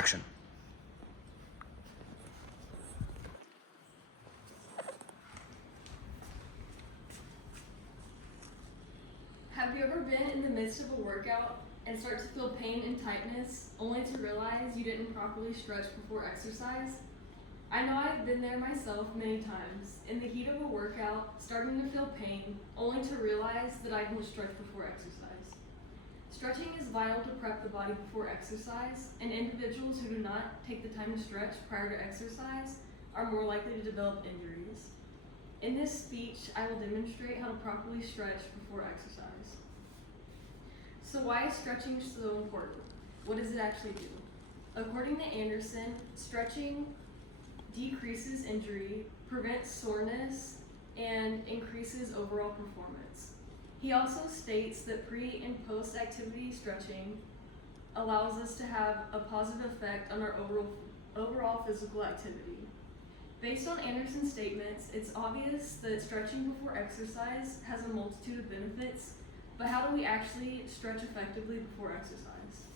Action. Have you ever been in the midst of a workout and start to feel pain and tightness only to realize you didn't properly stretch before exercise? I know I've been there myself many times, in the heat of a workout, starting to feel pain only to realize that I didn't stretch before exercise. Stretching is vital to prep the body before exercise, and individuals who do not take the time to stretch prior to exercise are more likely to develop injuries. In this speech, I will demonstrate how to properly stretch before exercise. So why is stretching so important? What does it actually do? According to Anderson, stretching decreases injury, prevents soreness, and increases overall performance. He also states that pre and post activity stretching allows us to have a positive effect on our overall physical activity. Based on Anderson's statements, it's obvious that stretching before exercise has a multitude of benefits, but how do we actually stretch effectively before exercise?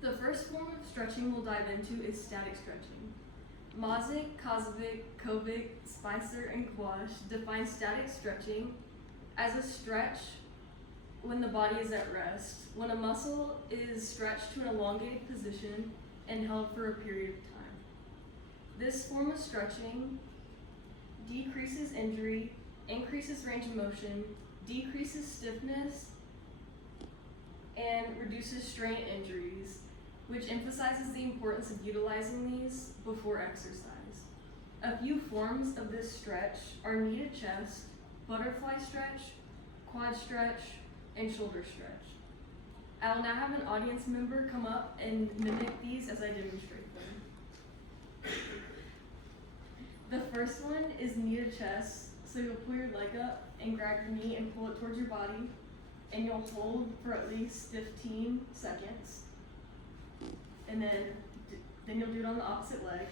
The first form of stretching we'll dive into is static stretching. Mazik, Kozovic, Kovic, Spicer, and Quash define static stretching as a stretch when the body is at rest, when a muscle is stretched to an elongated position and held for a period of time. This form of stretching decreases injury, increases range of motion, decreases stiffness, and reduces strain injuries, which emphasizes the importance of utilizing these before exercise. A few forms of this stretch are knee to chest, butterfly stretch, quad stretch, and shoulder stretch. I will now have an audience member come up and mimic these as I demonstrate them. The first one is knee to chest, so you'll pull your leg up and grab your knee and pull it towards your body, and you'll hold for at least 15 seconds. And then you'll do it on the opposite leg.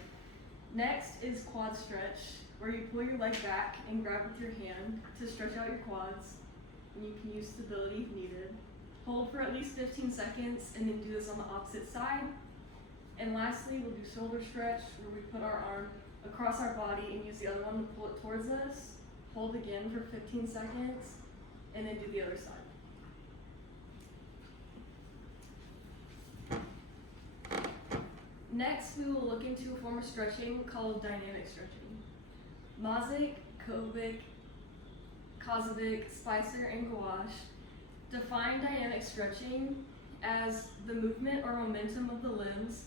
Next is quad stretch, where you pull your leg back and grab with your hand to stretch out your quads, and you can use stability if needed. Hold for at least 15 seconds, and then do this on the opposite side. And lastly, we'll do shoulder stretch, where we put our arm across our body and use the other one to pull it towards us. Hold again for 15 seconds, and then do the other side. Next, we will look into a form of stretching called dynamic stretching. Mazik, Kozovic, Spicer, and Gouache define dynamic stretching as the movement or momentum of the limbs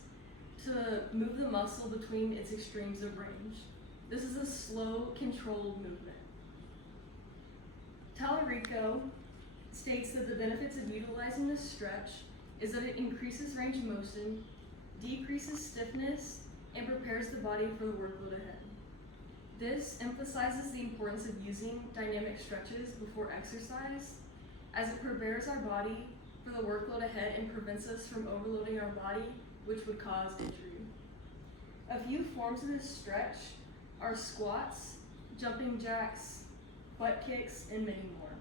to move the muscle between its extremes of range. This is a slow, controlled movement. Tallarico states that the benefits of utilizing this stretch is that it increases range of motion, decreases stiffness, and prepares the body for the workload ahead. This emphasizes the importance of using dynamic stretches before exercise, as it prepares our body for the workload ahead and prevents us from overloading our body, which would cause injury. A few forms of this stretch are squats, jumping jacks, butt kicks, and many more.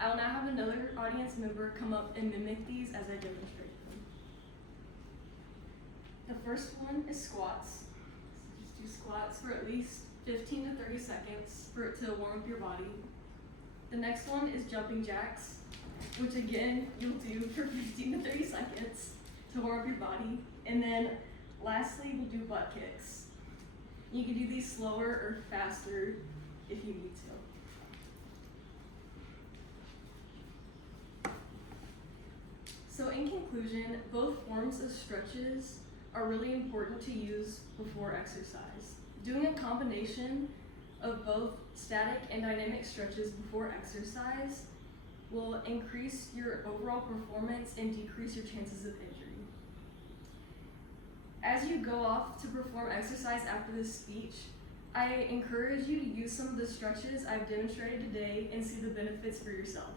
I will now have another audience member come up and mimic these as I demonstrate them. The first one is squats. So just do squats for at least 15 to 30 seconds for it to warm up your body. The next one is jumping jacks, which again, you'll do for 15 to 30 seconds to warm up your body. And then lastly, we'll do butt kicks. You can do these slower or faster if you need to. So in conclusion, both forms of stretches are really important to use before exercise. Doing a combination of both static and dynamic stretches before exercise will increase your overall performance and decrease your chances of injury. As you go off to perform exercise after this speech, I encourage you to use some of the stretches I've demonstrated today and see the benefits for yourself.